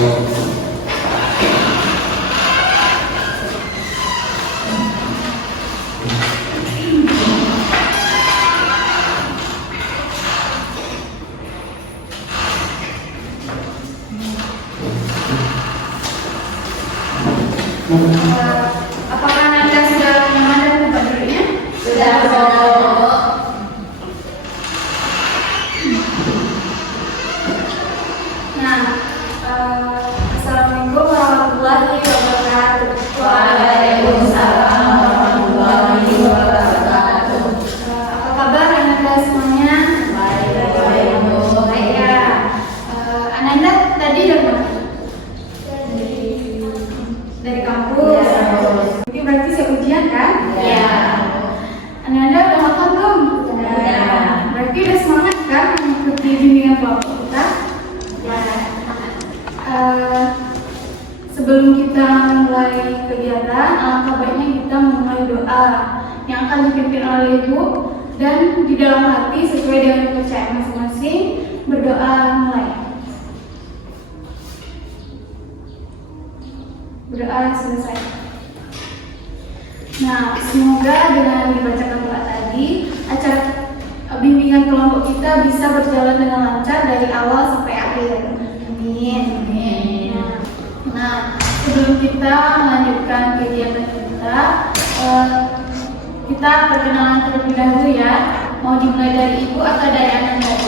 Apakah Anda sudah nyaman dan tempat duduknya? Sudah. Nah, Assalamualaikum warahmatullahi wabarakatuh. Waalaikumsalam warahmatullahi wabarakatuh. Apa kabar Ananda semuanya? Baik ya. Ananda tadi dari mana? Dari kampus. Ini berarti saya ujian kan? Ya. Ananda udah makan belum? Udah. Berarti udah semangat kan mengikuti bimbingan kelompok kita? Sebelum kita mulai kegiatan, alangkah baiknya kita memulai doa yang akan dipimpin oleh Ibu dan di dalam hati sesuai dengan kepercayaan masing-masing. Berdoa mulai. Berdoa selesai. Nah, semoga dengan dibacakan doa tadi, acara bimbingan kelompok kita bisa berjalan dengan lancar dari awal sampai akhir. Amin. Nah, sebelum kita melanjutkan kegiatan kita perkenalan terlebih dahulu ya. Mau dimulai dari Ibu atau dari Ananda?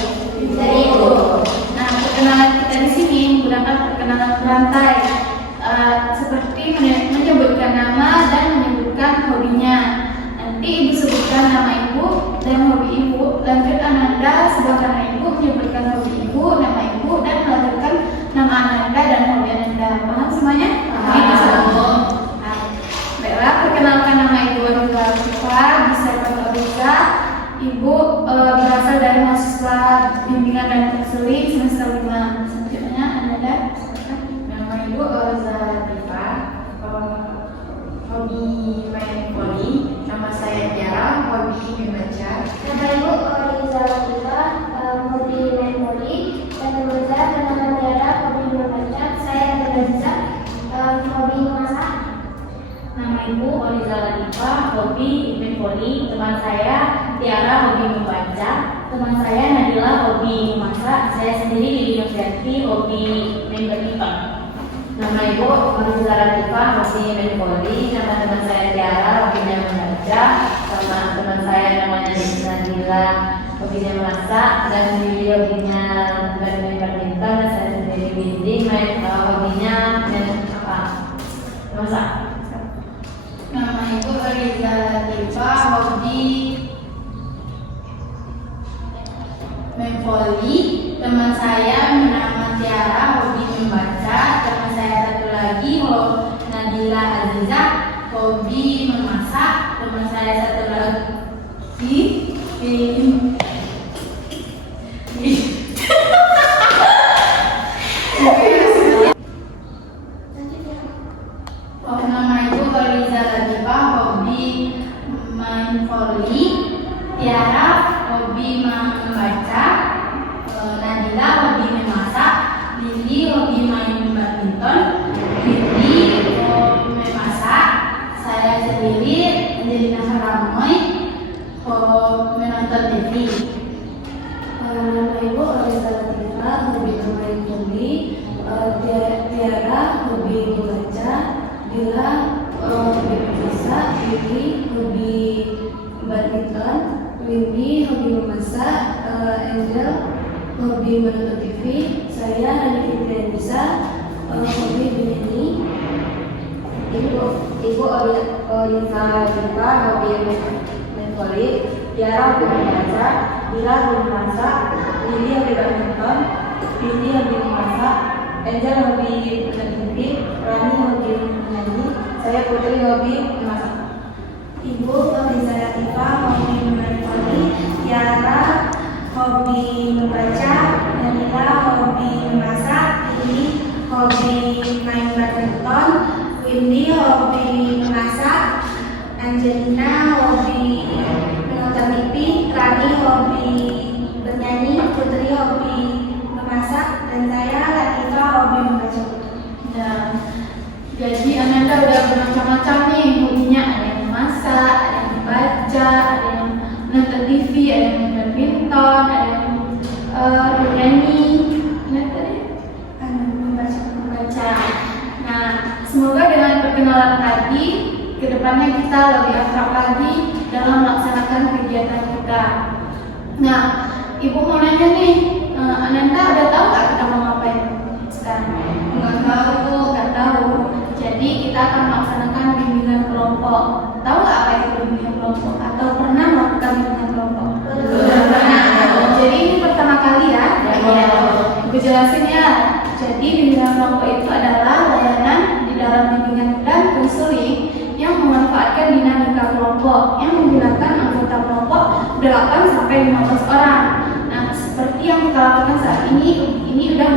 Dari Ibu. Nah, perkenalan kita di sini menggunakan perkenalan berantai, seperti menyebutkan nama dan menyebutkan hobinya. Nanti Ibu sebutkan nama Ibu dan hobi Ibu. Lanjut Ananda, sebutkan Ibu menyebutkan hobi Ibu, nama Ibu, dan melanjutkan nama Ananda dan hobi Ananda. Paham semuanya? Paham. Baiklah, perkenalkan nama Ibu Rizal Latifah, bisa atau bisa. Ibu berasal dari mahasiswa bimbingan dan konseling semester 5. Selanjutnya Ananda. Nama Ibu Rizal Latifah. Hobi main voli. Nama saya Tiara. Hobi membaca. Nama Ibu Rizal Latifah, hobi main voli. Dan nama saya bernama Tiara, hobi membaca. Saya Rizal, hobi memasak. Nama Ibu Rizal Latifah. Hobi main voli. Teman saya Tiara, hobi membaca. Teman saya Nadila, hobi memasak. Saya sendiri di Yogyakarta, hobi main badminton. Nama Ibu Rizal Latifah, hobi main voli. Nama teman saya Tiara, hobinya membaca. Sama teman saya namanya Nadila, hobinya masak. Dan Willy hobinya main badminton. Dan saya sendiri Windy, hobinya main masak. Nama Ibu Rizal Latifah, hobi main voli. Teman saya bernama Tiara, hobi membaca. Teman saya satu lagi Nadila Aziza, hobi memasak. Teman saya satu lagi nama Ibu Rizal Latifah, hobi main voli. Tiara hobi membaca. Nadila hobi memasak. Lili hobi main badminton. Windy hobi memasak. Saya sendiri Angelina Haramoy, hobi menonton TV. Nama Ibu Rizal Latifah, hobi main voli. Tiara, hobi membaca. Dila, hobi memasak. Lili, hobi badminton. Windy, hobi memasak. Angel, hobi menonton TV. Saya Nani Fitri bisa, hobi bernyanyi. Ibu Rizal Latifah, hobi main voli. Tiara hobi membaca. Dila hobi memasak. Lili hobi badminton. Windy hobi memasak. Angel hobi menonton TV. Rani hobi menyanyi. Saya Putri hobi memasak. Ibu Rizal Latifah, hobi main voli. Tiara, hobi membaca. Nadila, hobi memasak. Lili, hobi main badminton. Windy, hobi memasak. Angelina, hobi menonton TV. Rani, hobi bernyanyi. Putri, hobi memasak. Dan saya Latifah, hobi membaca buku. Jadi Ananda udah bermacam-macam nih hobinya, ada yang masak, ada yang baca, ada yang nonton TV, ada yang main badminton, ada yang bernyanyi, membaca. Nah, semoga dengan perkenalan tadi, kedepannya kita lebih akrab lagi dalam melaksanakan kegiatan kita. Nah, Ibu mau nanya nih, Ananda udah tahu nggak kita mau ngapain sekarang? Nggak tahu. Jadi kita akan melaksanakan bimbingan kelompok. Tahu nggak apa itu bimbingan kelompok? Atau pernah melakukan bimbingan kelompok? Pernah. Jadi ini pertama kali ya. Ibu jelasin ya. Jadi bimbingan kelompok itu adalah layanan di dalam bimbingan dan konseling yang memanfaatkan dinamika kelompok yang menggunakan anggota kelompok 8 sampai 15 orang. Nah, seperti yang kita lakukan saat ini udah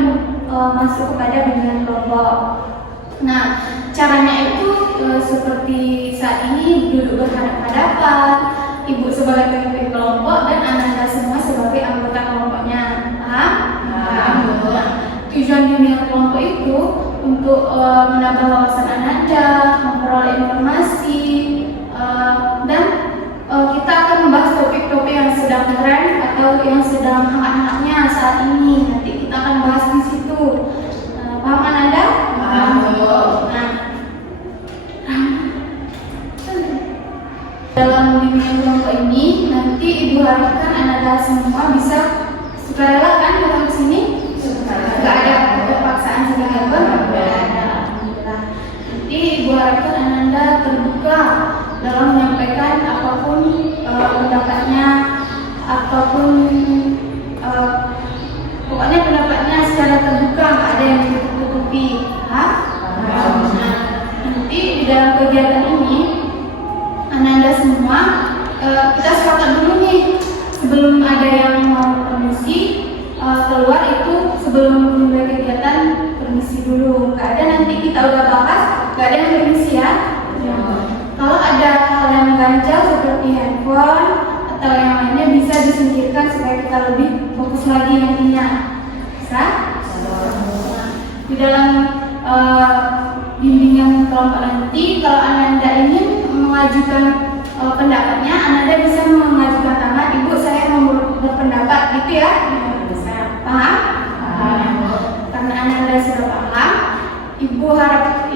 masuk kepada bimbingan kelompok. Nah, caranya itu seperti saat ini duduk berhadapan-hadapan, Ibu sebagai pemimpin kelompok dan Ananda semua sebagai anggota kelompoknya. Paham? Nah, tujuan bimbingan kelompok itu untuk menambah wawasan Ananda, memperoleh informasi, dan kita akan membahas topik-topik yang sedang tren atau yang sedang hangat-hangatnya saat ini. Nanti kita akan bahas di situ. Paham Ananda? Paham. Nah, dalam bimbingan kelompok ini nanti Ibu harapkan Ananda semua bisa sukarela kan datang ke sini? Nggak ada keterpaksaan sedikit pun? Nggak ada. Alhamdulillah. Nanti Ibu harapkan Ananda terbuka dalam menyampaikan apapun pendapatnya, apapun pokoknya pendapatnya secara terbuka, nggak ada yang ditutupi. Nah, nanti di dalam kegiatan ini Ananda semua kita sepakat dulu nih sebelum ada yang mau permisi keluar itu sebelum mulai kegiatan permisi dulu. Nggak ada nanti kita udah bahas nggak ada yang permisi ya. Kalau ada hal yang mengganjal seperti handphone atau yang lainnya bisa disingkirkan supaya kita lebih fokus lagi nantinya. Bisa? Di dalam bimbingan kelompok nanti, kalau Ananda ingin mengajukan pendapatnya, Ananda bisa mengajukan tangan, Ibu saya mau berpendapat gitu ya. Paham? Karena Ananda sudah paham, Ibu harap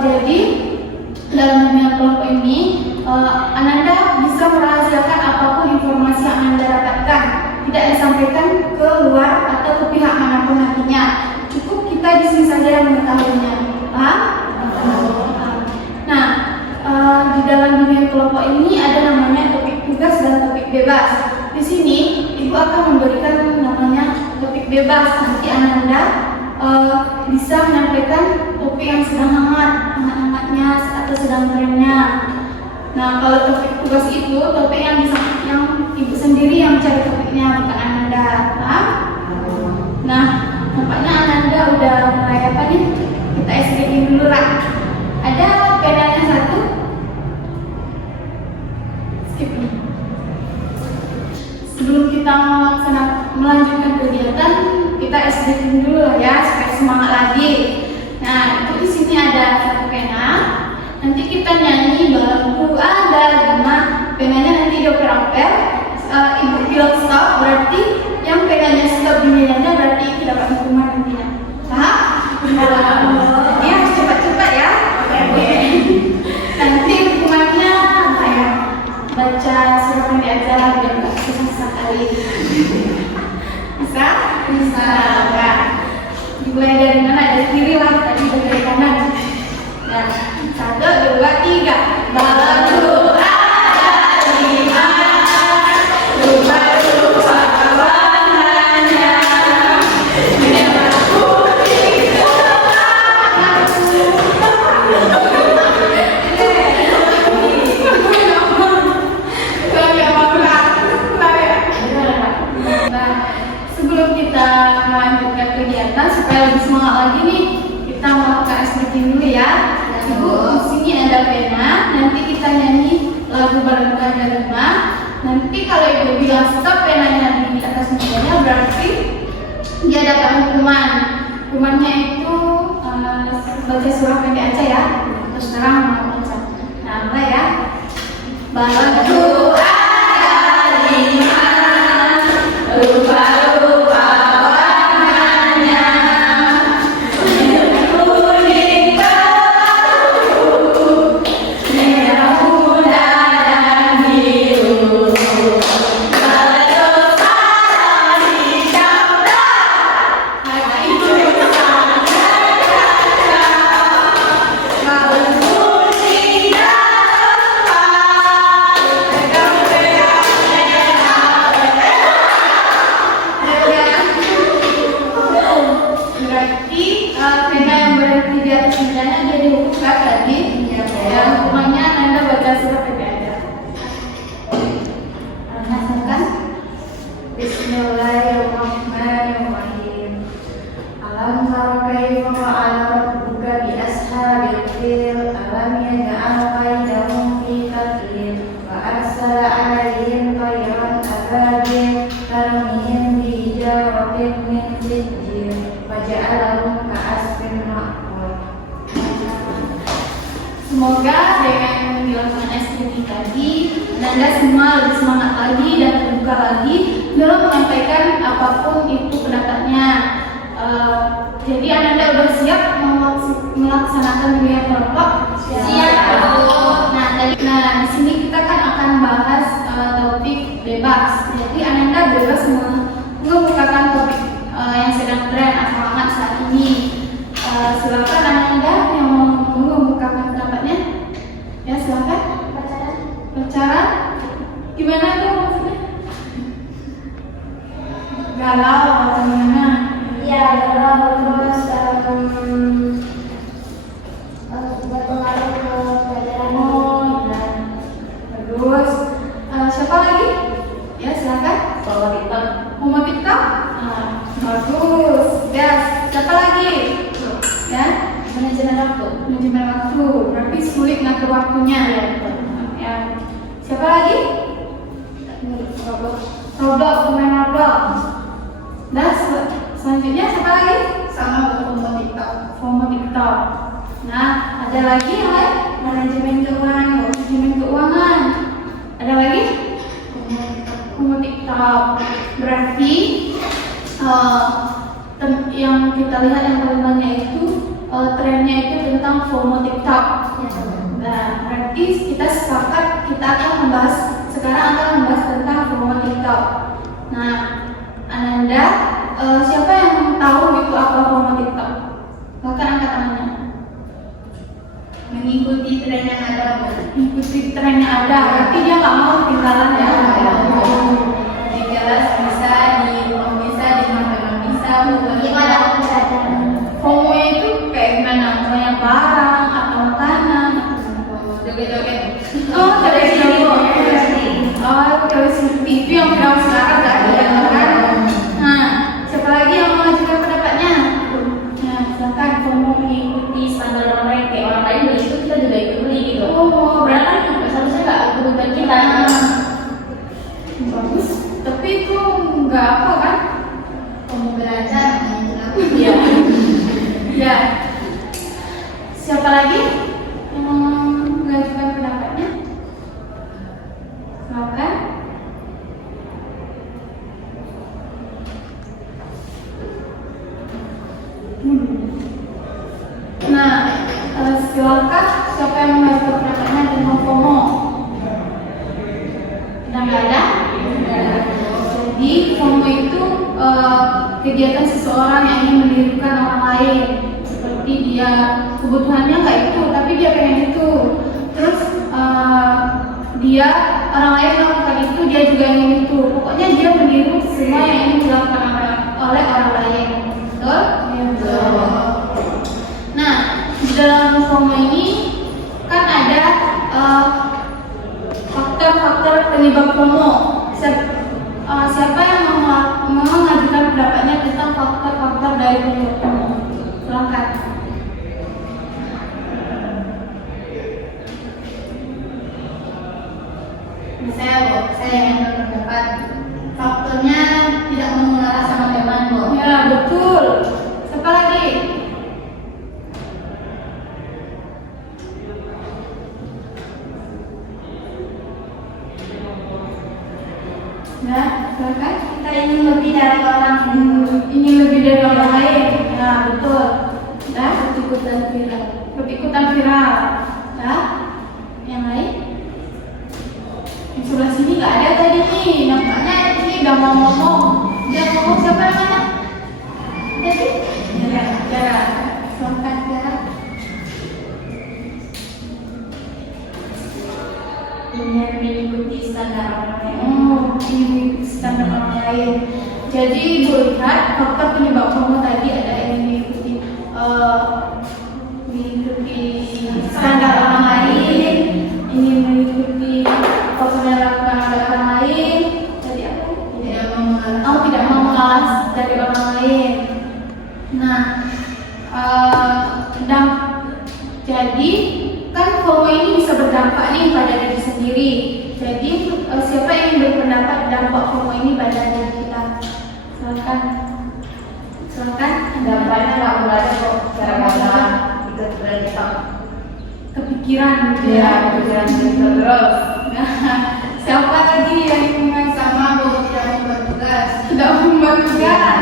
jadi dalam bimbingan kelompok ini Ananda bisa merahasiakan apapun informasi yang Ananda dapatkan, tidak disampaikan ke luar atau ke pihak manapun nantinya. Cukup kita di sini saja yang mengetahuinya. Paham? Nah, di dalam bimbingan kelompok ini ada namanya topik tugas dan topik bebas. Di sini Ibu akan memberikan namanya topik bebas. Nanti Ananda bisa menyampaikan topik yang sedang hangat-hangatnya atau sedang trennya. Nah, kalau topik tugas itu topik yang Ibu sendiri yang cari topiknya, bukan Ananda. Paham? Nah, nampaknya Ananda udah mulai apa nih? Kita SDG dulu lah. Ada penanya satu? Skip nih. Sebelum kita melanjutkan kegiatan, kita SDG dulu lah ya, supaya semangat lagi. Nah, itu di sini ada satu pena. Nanti kita nyanyi bangku ada 5. Penanya nanti dioper-oper. Ibu bilang stop, berarti yang penanya stop bunyinya berarti itu dapat hukuman nantinya. Paham? Ini harus cepat-cepat ya. Oke. Nanti hukumannya apa ya? Baca surat yang diajar biar nggak susah kali. Bisa? Bisa. Nah, dimulai dari mana? Dari kiri lah. Tadi dari kanan. Nah, 1, 2, 3. Bangku ada 5. Rupa-rupa warnanya. Merah putih Nah, sebelum kita melanjutkan kegiatan supaya lebih semangat lagi nih, kita melakukan SDG dulu ya. Ibu, di sini ada pena. Nanti kita nyanyi lagu Bangku Ada 5. Nanti kalau Ibu bilang stop penanya nanti di atas mejanya, berarti dia dapat hukuman. Hukumannya itu baca surah pendek aja ya. Terus sekarang mau baca. Nah, mulai ya. Bantu ada lima rupa-rupa warnanya, kuning biru, merah muda dan biru. Pena yang berhenti di atas mejanya dia dibuka tadi. Ya, hukumannya Anda baca surah pendek aja. Rasakan. Bismillahirrahmanirrahim. Alam tara kaifa fa'ala rabbuka bi ashabil fil. Alam yaj'al kaidahum fi tadlil wa arsala 'alaihim tayran ababil tarmihim bi hijaratin min sijil wa ja'alahum ka'asfin ma'kul. Semoga dengan menjelaskan SPT tadi, Anda semua lebih semangat lagi dan terbuka lagi dalam menyampaikan apapun itu pendapatnya. Jadi Anda udah siap melaksanakan kuliah kelompok? Siap. Nah, di sini kita kan akan bahas topik bebas. Jadi Anda bebas mengemukakan topik yang sedang tren atau hangat saat ini. Silakan Anda yang mau mengemukakan pendapatnya. Ya, silakan. Pacaran? Gimana tuh maksudnya? Galau atau gimana? Ya, terus berpengaruh ke pelajaran. Oh, ya. Bagus. Siapa lagi? Ya, silakan. Mau TikTok? Bagus. Ya, siapa lagi? Ya, manajemen waktu. Berarti sulit ngatur waktunya. Ya. Siapa lagi? Roblox, pemain Roblox. Nah, selanjutnya siapa lagi? Sama FOMO TikTok. Nah, ada lagi yang lain? Manajemen keuangan. Ada lagi? FOMO TikTok. Berarti yang kita lihat yang paling banyak itu trennya itu tentang FOMO TikTok. Nah, berarti kita sepakat kita akan membahas tentang FOMO TikTok. Nah, Ananda, siapa yang tahu itu apa FOMO TikTok? Bahkan angkat tangannya. Mengikuti tren yang ada. Ikuti tren yang ada, berarti dia nggak mau ketinggalan ya. Di kelas bisa, di rumah bisa, di mana bisa. Gimana FOMO itu kayak gimana? Misalnya barang atau makanan? Joget-joget. Oh, terus itu yang viral sekarang nggak ada kan? Nah, siapa lagi yang mau mengajukan pendapatnya? Nah, silakan. FOMO mengikuti standar orang lain, kayak orang lain beli itu kita juga ikut beli gitu. Oh, Berarti seharusnya nggak kebutuhan kita. Bagus. Tapi itu nggak apa kan? mau belajar Iya. Ya. Siapa lagi yang mau mengajukan pendapatnya? Silakan. Nah, silakan siapa yang mengajukan pendapatnya tentang FOMO? Tidak ada. Jadi FOMO itu kegiatan seseorang yang ingin menirukan orang lain, seperti dia kebutuhannya nggak itu, tapi dia pengen itu. Terus dia orang lain melakukan itu, dia juga ingin itu. Pokoknya dia meniru semua yang ingin dilakukan oleh orang lain. Betul? Betul. Nah, di dalam FOMO ini kan ada faktor-faktor penyebab FOMO. Siapa yang mau mengajukan pendapatnya tentang faktor-faktor dari penyebab FOMO? Silakan. Saya yang berpendapat faktornya tidak mengenal sama teman, Bu. Ya, betul. Siapa lagi? Ya, silakan. Kita ingin lebih dari orang Ingin lebih dari orang lain. Ya, betul. Ya, ikutan viral. ikut-ikutan viral. Ya, yang lain? Yang sebelah sini nggak ada tadi nih. Nampaknya ini udah mau ngomong. Udah ngomong siapa namanya? Tadi? Ya, silakan ya. Ingin mengikuti standar orang lain. Ini standar orang lain. Jadi lihat faktor penyebab FOMO tadi ada yang mengikuti standar orang lain, ingin mengikuti apa yang dilakukan oleh orang lain. Tadi apa? Tidak mau mengalah dari orang lain. Nah, jadi kan FOMO ini bisa berdampak nih pada diri sendiri. Jadi siapa yang berpendapat dampak FOMO ini pada diri kita? Silakan. Dampaknya nggak ada kok cara kita ikut bergerak. Kepikiran gitu Ya, ya. kepikiran kita terus. Nah, siapa lagi yang sama tidak membuat tugas? Tidak membuat tugas.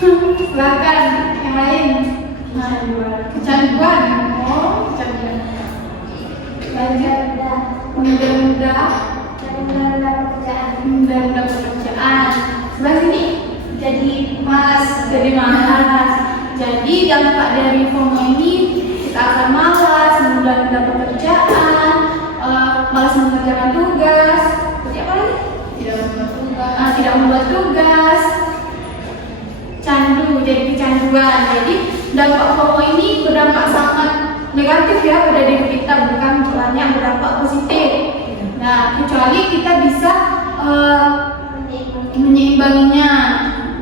Silakan yang lain. Kecanduan. Oh, kecanduan. Lanjut. Menunda-nunda pekerjaan. Sebelah sini. Jadi malas. Jadi dampak dari FOMO ini kita akan malas, menunda-nunda pekerjaan, malas mengerjakan tugas. Seperti apa lagi? Tidak membuat tugas. Candu, jadi kecanduan. Jadi dampak FOMO ini berdampak sangat negatif ya pada diri kita, bukan banyak berdampak positif. Nah, kecuali kita bisa menyeimbanginya,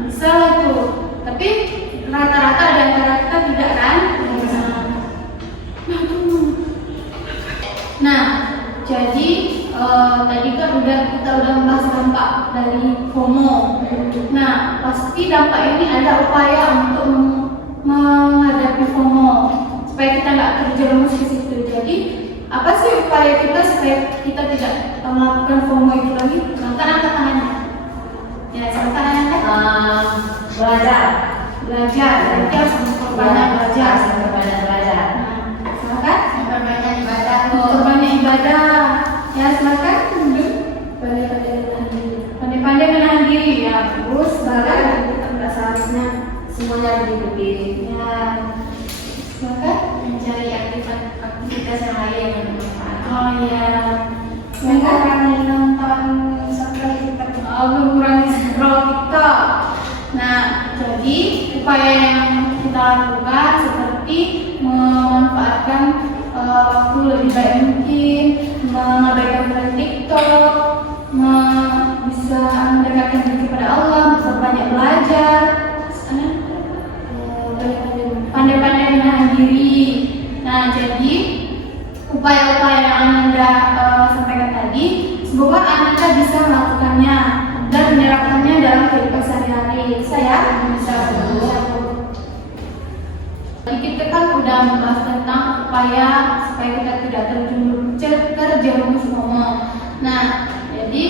bisa lah tuh. Tapi rata-rata ada antara kita tidak kan? Nah, jadi tadi kan kita udah membahas dampak dari FOMO. Nah, pasti dampak ini ada upaya untuk menghadapi FOMO supaya kita nggak terjerumus ke situ. Jadi apa sih upaya kita supaya kita tidak melakukan FOMO itu lagi? Silakan angkat tangannya. Ya, silakan angkat. Belajar. Berarti harus memperbanyak belajar. Belajar. Nah, silakan. Memperbanyak ibadah. Memperbanyak ibadah. Ya, silakan. Pandai-pandai menahan diri. Ya, terus silakan. Kita nggak seharusnya semuanya diikuti. Ya, silakan. Mencari aktivitas yang lain yang bermanfaat. Oh ya. Mengurangi nonton scroll TikTok. Mengurangi scroll TikTok. Nah, jadi upaya yang kita lakukan seperti memanfaatkan waktu lebih baik mungkin, mengabaikan konten TikTok, bisa mendekatkan diri kepada Allah, bisa banyak belajar, pandai-pandai menahan diri. Nah, jadi upaya-upaya yang Anda sampaikan tadi, semoga Anda bisa melakukannya dan menerapkannya dalam kehidupan sehari-hari. Saya bisa. Jadi kita kan udah membahas tentang upaya supaya kita tidak terjerumus FOMO. Nah, jadi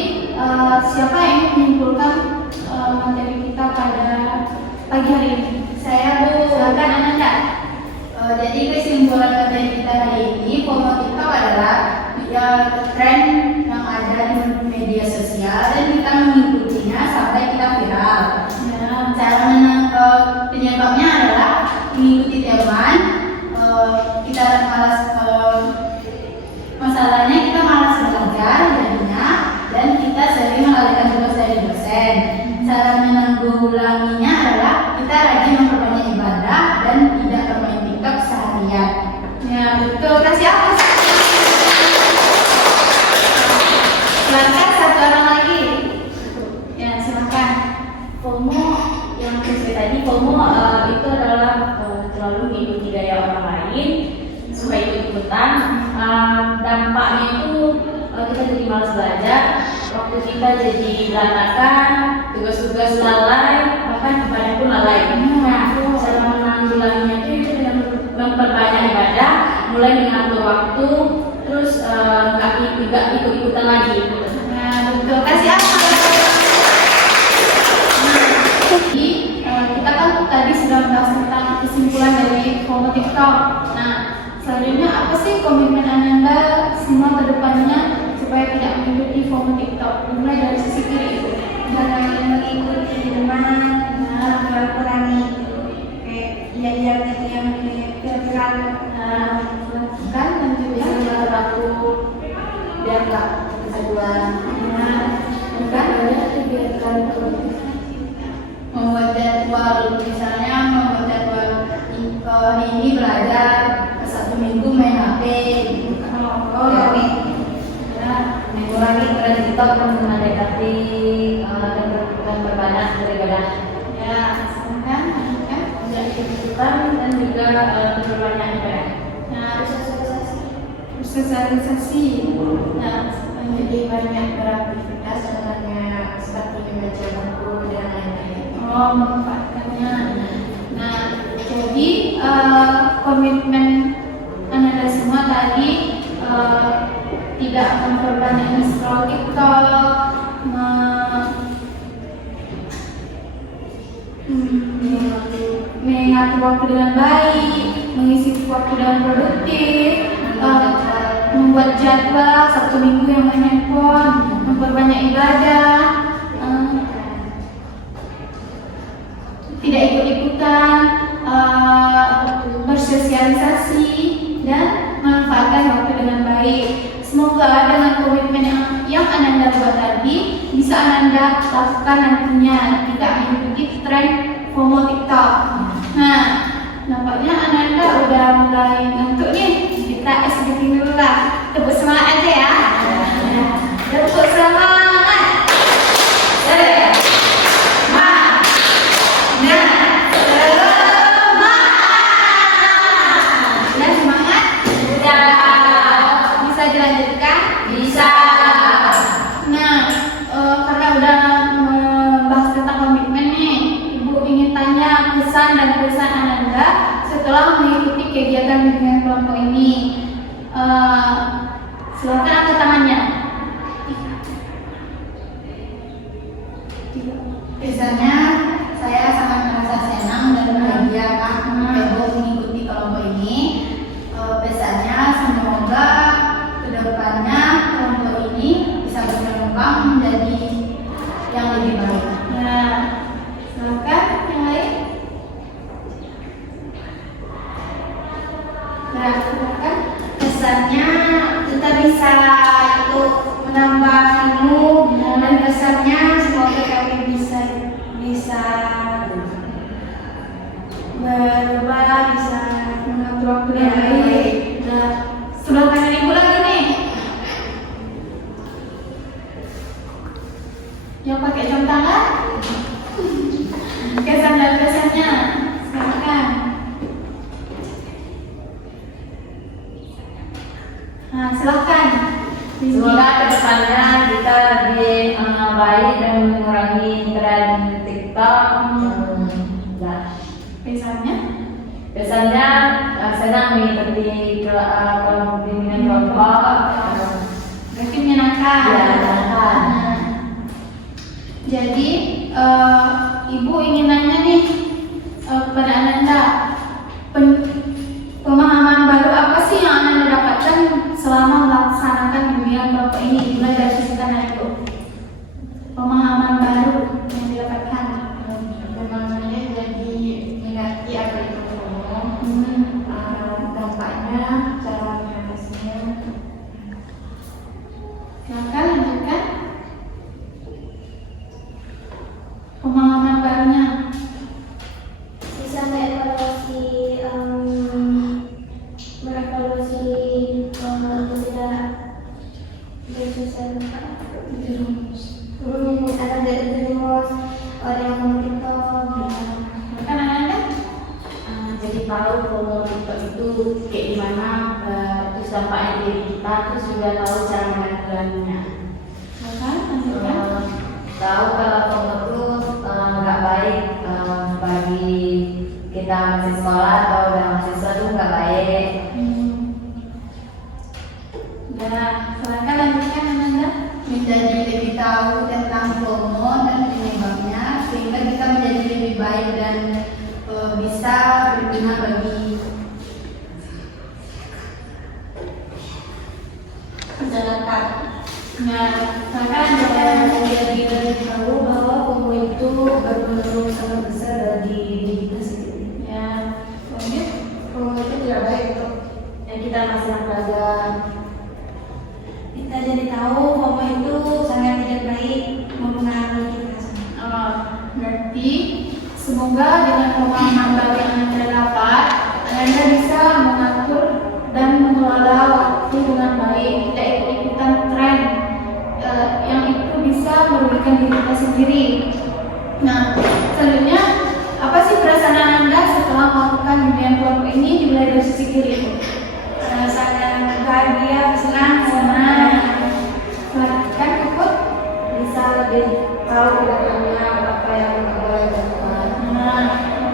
siapa yang ingin menyimpulkan materi kita pada pagi hari ini? Saya, Bu. Silakan Ananda. Jadi kesimpulan materi kita hari ini, FOMO TikTok adalah tren yang ada di media sosial dan kita mengikutinya sampai kita viral. Ya. Cara penyebabnya adalah mengikuti teman. Kita malas, masalahnya kita malas belajar jadinya, dan kita sering mengalihkan tugas dari dosen. Cara menanggulanginya adalah kita rajin memperbanyak ibadah dan tidak bermain TikTok seharian. Ya, betul. Kasih apa? Silakan satu orang lagi. Ya, silakan. FOMO yang seperti tadi, FOMO itu adalah terlalu mengikuti gaya orang lain supaya ikut-ikutan. Dampaknya itu kita jadi malas belajar, waktu kita jadi berantakan, tugas-tugas lalai, bahkan ibadah pun lalai. Nah, cara menanggulanginya itu dengan memperbanyak ibadah, mulai mengatur waktu, terus nggak ikut-ikutan lagi. Nah, betul. Kasih apa? sudah membahas tentang kesimpulan dari FOMO TikTok. Nah, selanjutnya apa sih komitmen Ananda semua ke depannya supaya tidak mengikuti FOMO TikTok? Dimulai dari sisi kiri Ibu. Jangan mengikuti teman, kurangi yang terlalu Kan nanti bisa berlaku biarlah kedua kan membuat jadwal, misalnya membuat jadwal ini belajar, satu minggu main HP Mengurangi peran TikTok dan mendekati dan berbanyak beribadah. ya kan Menjadi kebutuhan dan juga memperbanyak ibadah. nah sosialisasi nah jadi banyak beraktivitas contohnya seperti membaca buku dan lain-lain. memanfaatkannya. Nah, jadi komitmen Ananda semua tadi tidak memperbanyak scroll TikTok, mengatur waktu dengan baik, mengisi waktu dengan produktif, membuat jadwal Sabtu Minggu yang main handphone, memperbanyak ibadah, tidak ikut-ikutan, bersosialisasi dan memanfaatkan waktu dengan baik. Semoga dengan komitmen yang Ananda buat tadi bisa Ananda lakukan nantinya, tidak mengikuti tren FOMO TikTok. Nah, nampaknya Ananda udah mulai ngantuk nih. Kita SBT dulu lah. Tepuk semangat aja ya. Tepuk semangat. Dan Ananda setelah mengikuti kegiatan bimbingan kelompok ini. Silakan angkat tangannya. Biasanya saya sangat merasa senang dan bahagia mengikuti kelompok ini. Biasanya semoga kedepannya kelompok ini bisa berkembang menjadi yang lebih baik. Nah, silakan yang lain. Nah, silakan. Kesannya kita bisa itu menambah ilmu dan kesannya semoga kami bisa berubah, bisa Mengatur waktu yang baik. Nah, sebelah kanan ibu lagi nih. Yang pakai jam tangan. Kesan dan kesannya. Silakan. Nah, silakan. Semoga kedepannya kita lebih baik dan mengurangi tren TikTok. Pesannya. Biasanya senang mengikuti kelompok bimbingan kelompok. Berarti menyenangkan. Ya, menyenangkan. Nah, jadi ibu ingin nanya nih kepada Ananda, pemahaman baru apa sih yang Ananda dapatkan selama melaksanakan bimbingan kelompok ini? Mulai dari sisi kanan ibu. Pemahaman baru yang didapatkan. pemahamannya jadi mengerti apa itu FOMO, dampaknya, cara mengatasinya. Silakan lanjutkan. Pemahaman barunya. Bisa mengevaluasi untuk tidak bersosialisasi akan tidak terjerumus orang yang memberitahu. Silakan Ananda. Jadi tahu FOMO TikTok itu kayak gimana, terus dampaknya di diri kita, terus juga tahu cara menanggulanginya. Silakan lanjutkan. Tahu kalau FOMO itu nggak baik bagi kita masih sekolah atau udah mahasiswa itu nggak baik. Ya, silakan lanjutkan Ananda. Menjadi lebih tahu tentang FOMO dan penyebabnya sehingga kita menjadi lebih baik dan Nah, maka Dan menjadi tahu bahwa FOMO itu berpengaruh sangat besar bagi diri kita sendiri. ya, lanjut. FOMO itu tidak baik untuk yang kita masih pelajar. Kita jadi tahu FOMO itu sangat tidak baik mempengaruhi kita semua. Berarti semoga dengan pemahaman baru yang Anda dapat, Anda bisa mengatur dan mengelola waktu dengan baik, tidak ikut-ikutan tren yang itu bisa merugikan diri kita sendiri. Nah, selanjutnya apa sih perasaan Anda setelah melakukan bimbingan kelompok ini dimulai dari sisi kiri? Sangat bahagia, senang, senang. Perhatikan ikut. Bisa lebih tahu kedepannya apa yang kita boleh lakukan. Nah,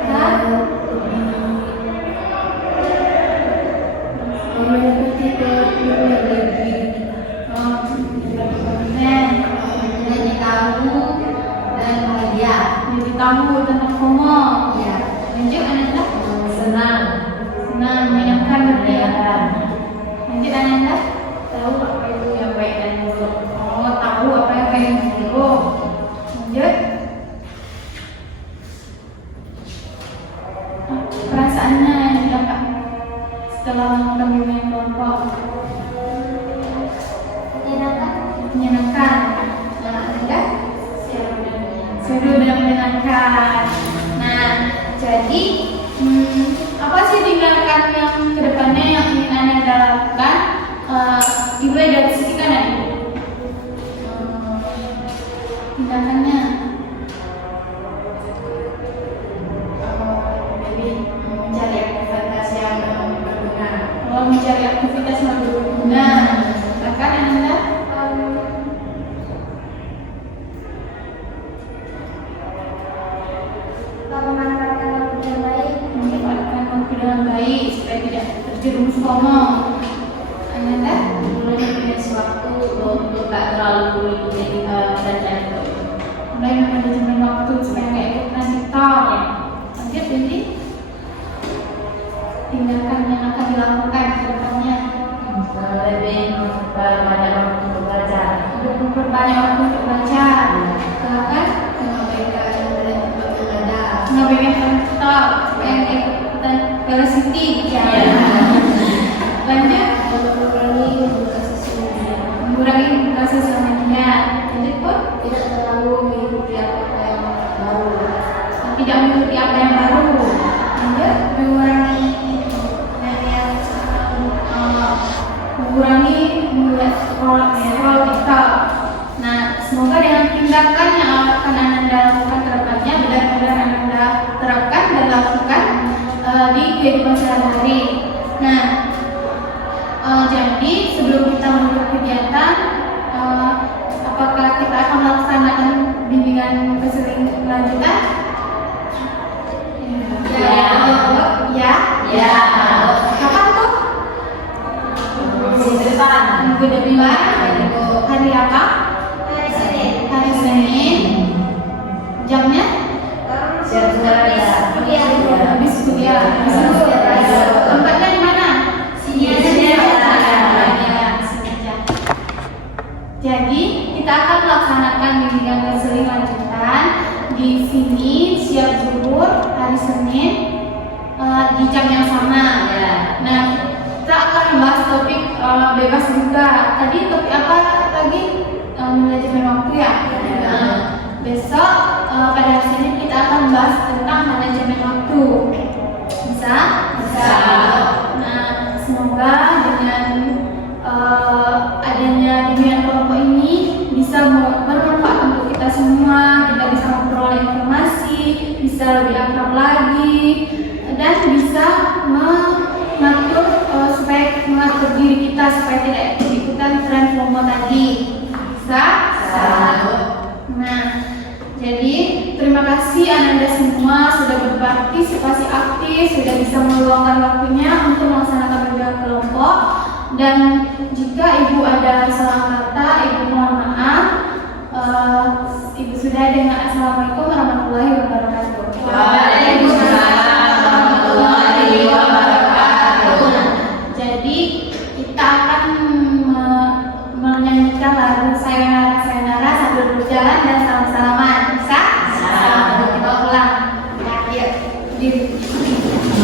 Dan lebih mengikuti keinginan dari diri kita. Jadi tahu dan bahagia. jadi tahu tentang FOMO. Ya. Lanjut Ananda. Senang. Nah, menyenangkan berarti ya. Lanjut Ananda. Tahu apa itu yang baik dan buruk. Oh, tahu apa yang baik dan buruk. Lanjut. Perasaannya yang didapat setelah melakukan bimbingan kelompok. Menyenangkan. Nah, Anda seru dan menyenangkan. Nah, jadi apa sih tindakan yang kedepannya yang ingin Anda lakukan? Dimulai dari sisi kanan. Tindakannya. Jadi mencari aktivitas yang berguna. Mencari aktivitas yang berguna. Bahkan Anda Memanfaatkan waktu yang baik. memanfaatkan waktu dengan baik supaya tidak terjerumus FOMO. Anda Mulai memilih sesuatu untuk gak terlalu ikutin tren-tren itu. mulai memanajemen waktu supaya nggak ikutan TikTok. Lanjut ini tindakan yang akan dilakukan ke depannya. Lebih memperbanyak waktu untuk belajar. Untuk memperbanyak waktu untuk baca. Bahkan Mengabaikan dan tempat yang ada. mengabaikan TikTok supaya nggak ikutan velocity. Lanjut mengurangi buka sosial media. Lanjut pun Tidak terlalu mengikuti apa yang baru. tidak mengikuti apa yang baru. Lanjut mengurangi scroll TikTok. Nah, semoga dengan tindakan yang akan Anda lakukan ke depannya benar-benar Anda terapkan dan lakukan di kehidupan sehari-hari. Nah, jadi sebelum kita menutup kegiatan, apakah kita akan melaksanakan bimbingan konseling lanjutan? Ya. Kapan tuh? Minggu depan. Minggu depan. Hari apa? Hari Senin. Jamnya? Habis kuliah. Tempatnya di mana? Sini aja. Jadi kita akan melaksanakan bimbingan konseling lanjutan di sini siap zuhur hari Senin di jam yang sama. Nah, kita akan membahas topik bebas juga. Tadi topik apa lagi? Manajemen waktu ya. Nah, besok pada hari Senin kita akan membahas tentang manajemen waktu. Bisa? Nah, semoga dengan adanya bimbingan kelompok ini bisa bermanfaat untuk kita semua. Kita bisa memperoleh informasi, bisa lebih akrab lagi, dan bisa mengatur diri kita supaya tidak ikutan tren FOMO tadi. Bisa? Nah, jadi terima kasih Ananda semua sudah berpartisipasi aktif, sudah bisa meluangkan waktunya untuk melaksanakan bimbingan kelompok. Dan jika Ibu ada salah kata, Ibu mohon maaf. Ibu sudah dengan Assalamualaikum warahmatullahi wabarakatuh. Waalaikumsalam warahmatullahi wabarakatuh. Jadi kita akan menyanyikan lagu Saya diri.